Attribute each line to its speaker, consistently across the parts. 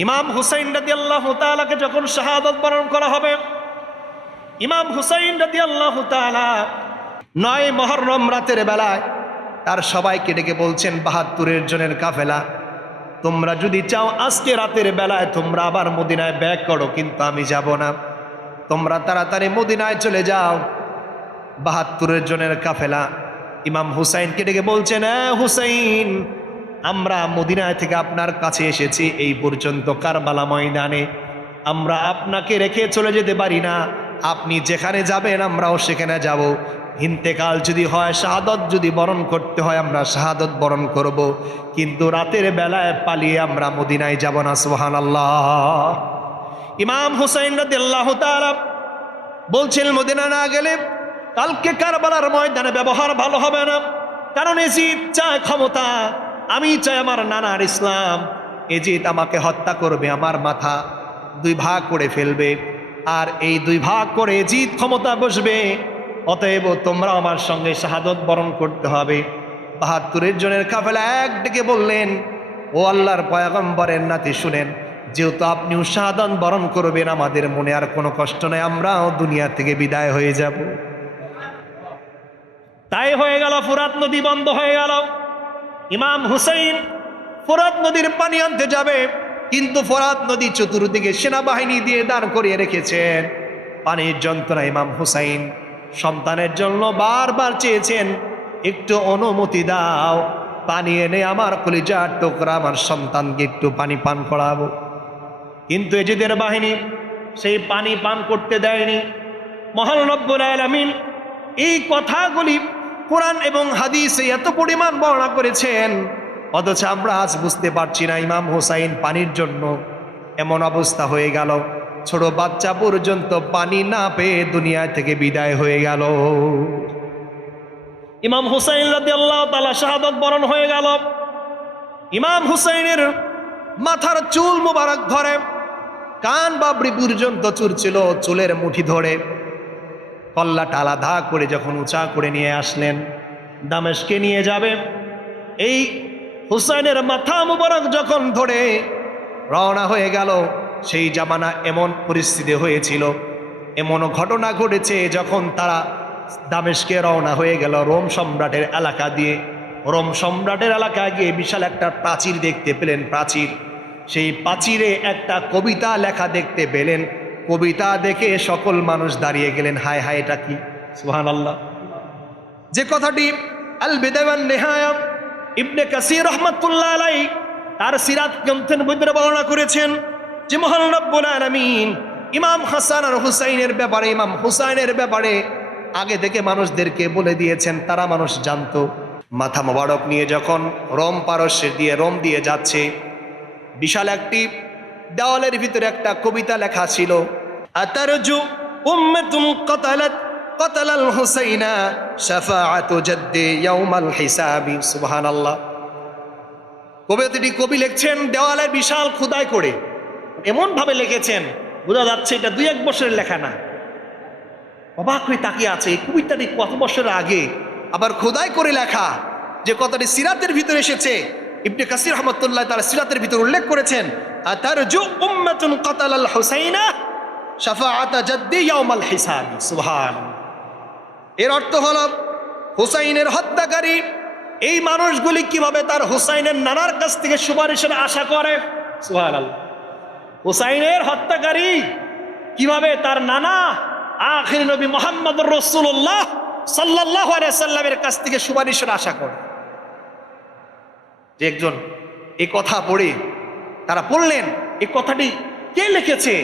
Speaker 1: ইমাম হুসাইন রাদি আল্লাহ তালাকে যখন শাহাদত বরণ করা হবে, ইমাম হুসাইন রাদি আল্লাহ তালা নয় মহরম রাতের বেলায় তার সবাইকে ডেকে বলছেন, বাহাত্তরের জনের কাফেলা, তোমরা যদি চাও আজকে রাতের বেলায় তোমরা আবার মদিনায় ব্যাক করো, কিন্তু আমি যাব না। তোমরা তাড়াতাড়ি মদিনায় চলে যাও। বাহাত্তরের জনের কাফেলা। ইমাম হুসাইনকে ডেকে বলছেন, "এ হুসাইন আমরা মদিনায় থেকে আপনার কাছে এসেছি এই পর্যন্ত কারবালা ময়দানে। আমরা আপনাকে রেখে চলে যেতে পারি না। আপনি যেখানে যাবেন আমরাও সেখানে যাব। ইন্তেকাল যদি হয়, শাহাদত যদি বরণ করতে হয়, আমরা শাহাদত বরণ করব। কিন্তু রাতের বেলায় পালিয়ে আমরা মদিনায় যাব না সোহান আল্লাহ ইমাম হুসাইন বলছেন, মদিনা না গেলে কালকে কারবালার ময়দানে ব্যবহার ভালো হবে না। কারণ এসি চায় ক্ষমতা। আমি চাই আমার নানার ইসলাম। এজিদ আমাকে হত্যা করবে, আমার মাথা দুই ভাগ করে ফেলবে। আর এই দুই ভাগ করে এজিদ ক্ষমতা বসবে। অতএব তোমরা আমার সঙ্গে শাহাদত বরণ করতে হবে। বাহাত্তরের জনের কাফেলা এক ডেকে বললেন, ও আল্লাহর পয়াগম্বরের নাতি, শুনেন, যেহেতু আপনিও শাহাদান বরণ করবেন, আমাদের মনে আর কোনো কষ্ট নেই, আমরাও দুনিয়া থেকে বিদায় হয়ে যাব। তাই হয়ে গেল, ফুরাত নদী বন্ধ হয়ে গেল। ইমাম হুসাইন ফোরাত নদীর পানি আনতে যাবে, কিন্তু ফোরাত নদী চতুর্দিকে সেনাবাহিনী দিয়ে দাঁড় করিয়ে রেখেছেন। পানির যন্ত্রণা ইমাম হুসাইন সন্তানের জন্য বারবার চেয়েছেন, একটু অনুমতি দাও, পানি এনে আমার কলিজার টুকরা আমার সন্তানকে একটু পানি পান করাবো। কিন্তু এজিদের বাহিনী সেই পানি পান করতে দেয়নি। মহান রব্বুল আলামিন এই কথাগুলি কোরআন এবং হাদিসে এত পরিমাণ বর্ণনা করেছেন, অথচ আমরা আজ বুঝতে পারছি না ইমাম হোসাইন পানির জন্য এমন অবস্থা হয়ে গেল। ছোট বাচ্চা পর্যন্ত পানি না পেয়ে দুনিয়া থেকে বিদায় হয়ে গেল। ইমাম হুসাইন আল্লাহ তালা শাহাদত বরণ হয়ে গেল। ইমাম হুসাইনের মাথার চুল মোবারক ধরে, কান বাবরি পর্যন্ত চুর ছিল চুলের মুঠি ধরে। কল্লাটা আলাদা করে যখন উঁচা করে নিয়ে আসলেন, দামেশকে নিয়ে যাবে। এই হুসাইনের মাথা মুবারক যখন ধরে রওনা হয়ে গেল, সেই জামানা এমন পরিস্থিতি হয়েছিল এমনও ঘটনা ঘটেছে যখন তারা দামেশকে রওনা হয়ে গেল রোম সম্রাটের এলাকা দিয়ে। রোম সম্রাটের এলাকায় গিয়ে বিশাল একটা প্রাচীর দেখতে পেলেন, প্রাচীর। সেই প্রাচীরে একটা কবিতা লেখা দেখতে পেলেন কবিতা দেখে সকল মানুষ দাঁড়িয়ে গেলেন, হায় হায়, এটা কি? সুহান আল্লাহ যে কথাটি আল বেদাবান নেহায়াম ইবনে কাসির রহমতুল্লাহ আলাই তার সিরাত গ্রন্থের মধ্যে বর্ণনা করেছেন যে, মহান রব্বুল আলামিন ইমাম হাসান আর হুসাইনের ব্যাপারে, ইমাম হুসাইনের ব্যাপারে আগে থেকে মানুষদেরকে বলে দিয়েছেন, তারা মানুষ জানত। মাথা মোবারক নিয়ে যখন রোম পারস্যের দিয়ে, রোম দিয়ে যাচ্ছে, বিশাল একটি দেওয়ালের ভিতরে একটা কবিতা লেখা ছিল। আতারজু উম্মাতুন কতালাত কতালাল হুসাইনা শাফাআতু জাদ্দি ইয়াউমাল হিসাবি সুবহানাল্লাহ। কবিতাটি কবি লিখছেন দেওয়ালের বিশাল খুদাই করে। এমন ভাবে লিখেছেন বোঝা যাচ্ছে এটা দুই এক বছরের লেখা না। অবাক হয়ে তাকিয়ে আছে এই কবিতাটি কত বছর আগে? আবার খোদাই করে লেখা যে কথাটি সিরাতের ভিতরে এসেছে। ইবনে কাসির রহমতুল্লাহ তার সিরাতের ভিতরে উল্লেখ করেছেন তার জু উম্মাতুন কাতাল আল হুসাইনা শাফাআতা জাদ্দি ইয়াউমাল হিসাবি। সুবহান এর অর্থ হলো, হুসাইনের হত্যাকারী এই মানুষগুলি কীভাবে তার হুসাইনের নানার কাছ থেকে সুপারিশের আশা করে? সুবহানাল্লাহ। হুসাইনের হত্যাকারী কীভাবে তার নানা আখির নবী মোহাম্মদ রসুল্লাহ সাল্লাহ সাল্লামের কাছ থেকে সুপারিশের আশা করে? একজন এ কথা পড়ে তারা বললেন, এ কথাটি কে লিখেছে?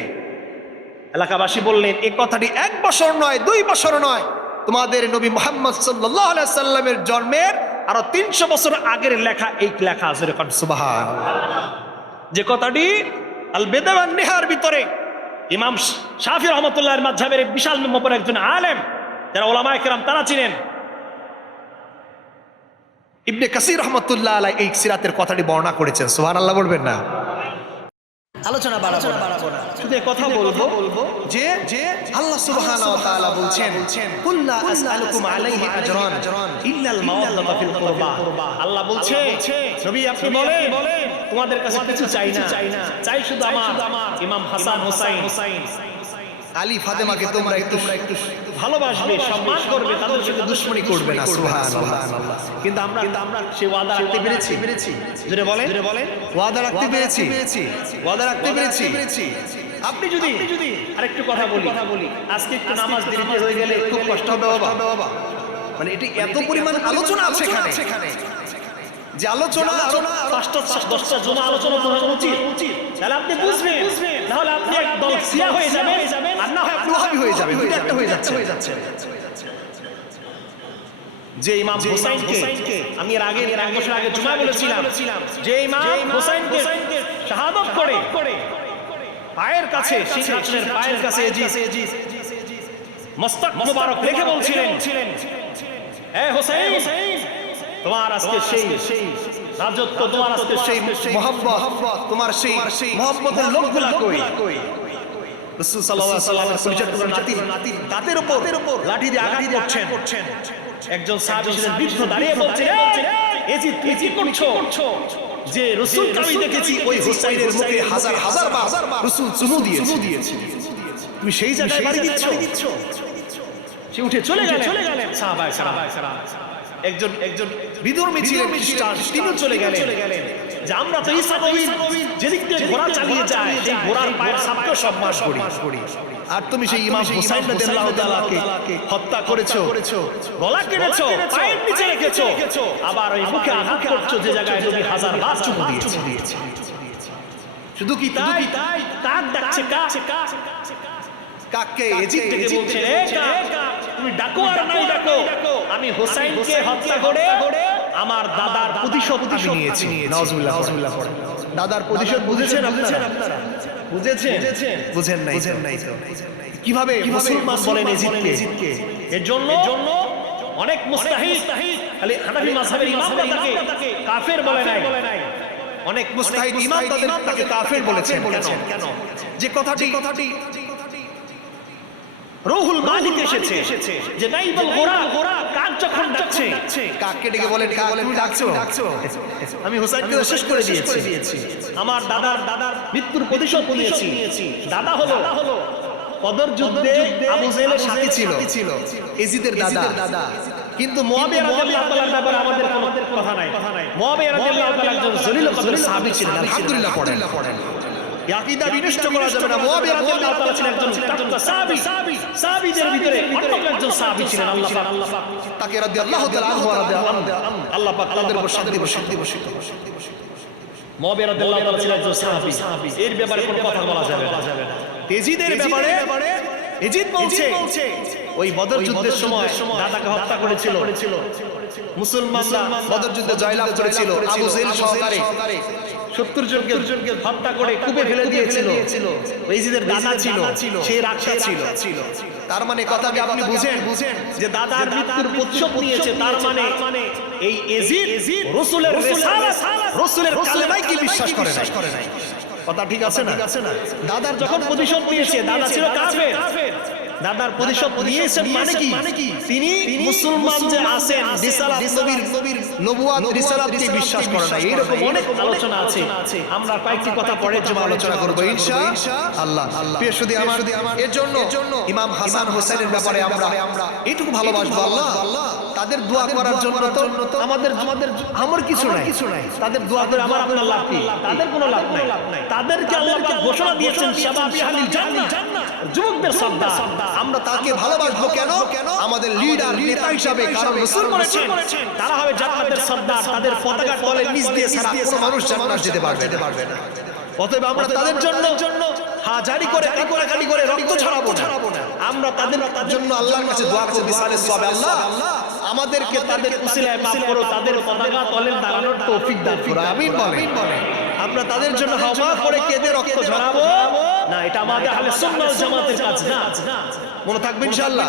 Speaker 1: এলাকাবাসী বললেন, এ কথাটি এক বছর নয়, দুই বছর নয়। তোমাদের নবী মোহাম্মদ সাল্লামের জন্মের আরও তিনশো বছর আগের লেখা, এই লেখা আছে সুবাহান যে কথাটি আল বেদাবান নেহার ভিতরে ইমাম শাফি রহমতুল্লাহ মাঝাবের বিশাল নম্বর একজন আলেম, যারা ওলামায় কেরাম তারা চিনেন। ইবনে কাসির রহমতুল্লাহ আলাই এই সিরাতের কথাটি বর্ণনা করেছেন। সোহান আল্লাহ বলবেন না।
Speaker 2: আলোচনা বাড়াবো না।
Speaker 1: শুধু কথা বলব যে যে আল্লাহ সুবহানাহু ওয়া তাআলা বলছেন কুল লা আসআলুকুম আলাইহি আজরান। ইল্লাল মাওয়াদ্দাতা ফিল কুরবা আল্লাহ বলছে নবী আপনি বলেন তোমাদের কাছে কিছু চাই না। চাই শুধু আমার ইমাম হাসান হোসাইন।
Speaker 3: আলী ফাতেমাকে তোমরা একটু একটু
Speaker 1: ভালোবাসবে সম্মান করবে তাদের সাথে দুশ্মনী করবে না সুবহানাল্লাহ। কিন্তু আমরা আমরা সেই ওয়াদা রাখতে পেরেছি। পেরেছি। জোরে বলেন? জোরে বলেন?
Speaker 3: ওয়াদা রাখতে পেরেছি। ওয়াদা রাখতে পেরেছি।
Speaker 1: আপনি যদি যদি আরেকটু কথা বলি। কথা বলি। আজকে একটু নামাজ দেরিতে হয়ে গেলে খুব কষ্ট হবে বাবা
Speaker 3: বাবা মানে এটি এত পরিমাণ আলোচনা আছে এখানে। যে আলোচনা
Speaker 1: পাঁচটা দশটা জমা আলোচনা করা উচিত। তাহলে আপনি বুঝবেন। তাহলে আপনি একদম সিয়া হয়ে যাবেন। আর না হয় আপনি
Speaker 3: হয়ে যাবে দুটো একটা হয়ে যাচ্ছে।
Speaker 1: যে ইমাম হোসাইনকে আমি এর আগে এর বছর আগে জুমা বলেছিলাম। যে ইমাম হোসাইনকে শাহাদত করে। পায়ের কাছে সিংহাসনের পায়ের কাছে মস্তক মোবারক রেখে বলছিলেন। এ হোসেন তোমার আজকে সেই রাজত্ব তোমার আজকে সেই
Speaker 3: মোহাম্মত তোমার সেই মোহাম্মতের লোকগুলা কই রাসূল সাল্লাল্লাহু আলাইহি ওয়াসাল্লামের তোমরা নাতি
Speaker 1: তাদের উপর লাঠি দিয়ে আঘাত করছেন একজন সাহাবী ছিলেন বৃদ্ধ দাঁড়িয়ে বলছেন এজি তুই কি করছ যে রসুল আমি দেখেছি ওই
Speaker 3: হুসাইনের মুখে হাজার হাজার বার রাসূল চুমু দিয়েছে
Speaker 1: তুমি সেই জায়গায় বাড়ি দিচ্ছ সে উঠে চলে গেলেন চলে গেলেন সাহাবায়ে সাহাবায়ে একজন একজন বিধর্মী ছিলেন খ্রিস্টান তিনিও চলে গেলেন। যে আমরা তো ঈসা নবীর যেদিক দিয়ে ঘোড়া চালিয়ে যায় সেই ঘোড়ার পায়ের সাপকে সম্মান করি।
Speaker 3: আর তুমি সেই ইমাম হুসাইন রাদিয়াল্লাহু তাআলাকে
Speaker 1: হত্যা করেছ। গলা কেটেছো পায়ের নিচে রেখেছো। আবার ওই মুখে আঘাত করছ যে জায়গায় নবী হাজার বার চুমু দিয়েছে। শুধু কি তাই কাক ডাকছে কাক
Speaker 3: কাককে
Speaker 1: এজিদ থেকে বলছে "এ কাক, তুমি ডাকো আর নাই ডাকো। আমি হোসাইনকে হত্যা করে আমার দাদার প্রতিশোধ আমি নিয়েছি।
Speaker 3: নাউজুবিল্লাহ নাউজুবিল্লাহ পড়ে দাদার প্রতিশোধ বুঝেছেন আপনারা?
Speaker 1: বুঝেছেন?
Speaker 3: বুঝেন নাই বুঝেন নাই তো। কীভাবে
Speaker 1: মুসলমান বলেন এজিদকে? এর জন্য অনেক মুস্তাহিদ খালি হানাফি মাযহাবের ইমামরা তাকে কাফের বলে নাই।
Speaker 3: অনেক মুস্তাহিদ ইমাম তাকে কাফের বলেছেন কেন? যে কথাটি কথাটি
Speaker 1: রুহুল মালিক এসেছে। যে নাইবুল গোরা গোরা কাক যখন ডাকছে?
Speaker 3: কাককে ডেকে তুমি ডাকছো?
Speaker 1: আমি হোসাইনকে শেষ করে দিয়েছি। আমার দাদার দাদার মৃত্যুর প্রতিশোধ নিয়েছি। দাদা হলো। কদর যুদ্ধে আবু জেহেলের সাথী ছিল।
Speaker 3: ছিল। এজিদের দাদা। দাদা।
Speaker 1: কিন্তু মুয়াবিয়া রাদিয়াল্লাহু তাআলার ব্যাপারে আমাদের কোনো কথা নাই। মুয়াবিয়া রাদিয়াল্লাহু তাআলা একজন জলিল কদর সাহাবী ছিলেন।
Speaker 3: আলহামদুলিল্লাহ পড়েন।
Speaker 1: ইয়াকিদা বিনষ্ট করা যাবে না মুয়াবিয়া রাদিয়াল্লাহু তাআলা ছিলেন একজন একজন সাহাবী। সাহাবীদের ভিতরে অন্যতম একজন সাহাবী ছিলেন আল্লাহ পাক
Speaker 3: তাকে রাদিয়াল্লাহু তাআলা আনহু ওয়া রাদিয়াল্লাহু আনহু
Speaker 1: আল্লাহ পাক
Speaker 3: তাদের
Speaker 1: তাদের
Speaker 3: উপর
Speaker 1: উপর
Speaker 3: শান্তি
Speaker 1: শান্তি
Speaker 3: বসিত
Speaker 1: বসিত
Speaker 3: বসিত
Speaker 1: রাদিয়াল্লাহু তাআলা ছিলেন একজন সাহাবী এর ব্যাপারে কোনো কথা বলা যাবে না তেজিদের ব্যাপারে এজিদ বলছে ওই বদর যুদ্ধের সময় দাদাকে হত্যা করেছিল মুসলমানরা
Speaker 3: বদর যুদ্ধে জয়লাভ করেছিল আবু জেহেল সহকারে
Speaker 1: সত্তর জনকে জনকে হত্যা করে কূপে ফেলে দিয়েছিল। এজিদের দাদা ছিল সেই রাক্ষা ছিল।
Speaker 3: তার মানে কথাটি আপনি বুঝেন বুঝেন।
Speaker 1: যে দাদার মৃত্যুর প্রতিশোধ নিয়েছে তার মানে এই এজিদ রসুলের রিসালাত রসুলের কালেমায় কি বিশ্বাস করে নাই? কথা ঠিক আছে না?
Speaker 3: আছে না?
Speaker 1: দাদার যখন প্রতিশোধ নিয়েছে দাদা ছিল কাফের। দাদার প্রতিশোধ নিয়েছেন মানে কি? তিনি মুসলমান যে আছেন রিসালাত নবীর
Speaker 3: নবীর নবুয়াত রিসালাতকে বিশ্বাস করেন না
Speaker 1: এরকম অনেক আলোচনা আছে। আমরা কয়েকটি কথা পরে জমা
Speaker 3: আলোচনা করব। ইনশাআল্লাহ প্রিয় শুধু আমার এর জন্য ইমাম হাসান হোসেনের ব্যাপারে আমরা এটুকু ভালোবাসবো আল্লাহ। তাদের দোয়া করার জন্য তো আমাদের আমাদের আমার কিছু নাই। কিছু নাই।
Speaker 1: তাদের দোয়া করে আমার আপনার লাভ কি তাদের কোনো লাভ নাই। তাদেরকে আল্লাহ পাক ঘোষণা দিয়েছেন শাবাবি আহলিল জান্নাহ যুবকদের সর্দার
Speaker 3: আমরা তাকে ভালোবাসবো কেন? কেন? আমাদের লিডার নেতা হিসাবে কারণ রাসূল বলেছেন
Speaker 1: তারা হবে জান্নাতের সর্দার তাদের পতাকা তলে নিচ দিয়ে
Speaker 3: ছাড়া কোনো মানুষ জান্নাত যেতে পারবে না।
Speaker 1: অতএব আমরা তাদের জন্য হাজারি করে কাকড়াকাটি করে রক্ত ছড়াবো না। আমরা তাদের
Speaker 3: জন্য আল্লাহর কাছে দোয়া করব বিসালে সবে আল্লাহ
Speaker 1: আমাদেরকে তাদের উসিলায় মাফ করো তাদের পতাকা তলে দাঁড়ানোর তৌফিক দান করো আমিন বলেন। আমরা তাদের জন্য হাওয়া করে কেঁদে রক্ত ঝরাবো না এটা আমাদের আহলে সুন্নাহ জামাতের কাজ না।
Speaker 3: মনে থাকবে ইনশাআল্লাহ।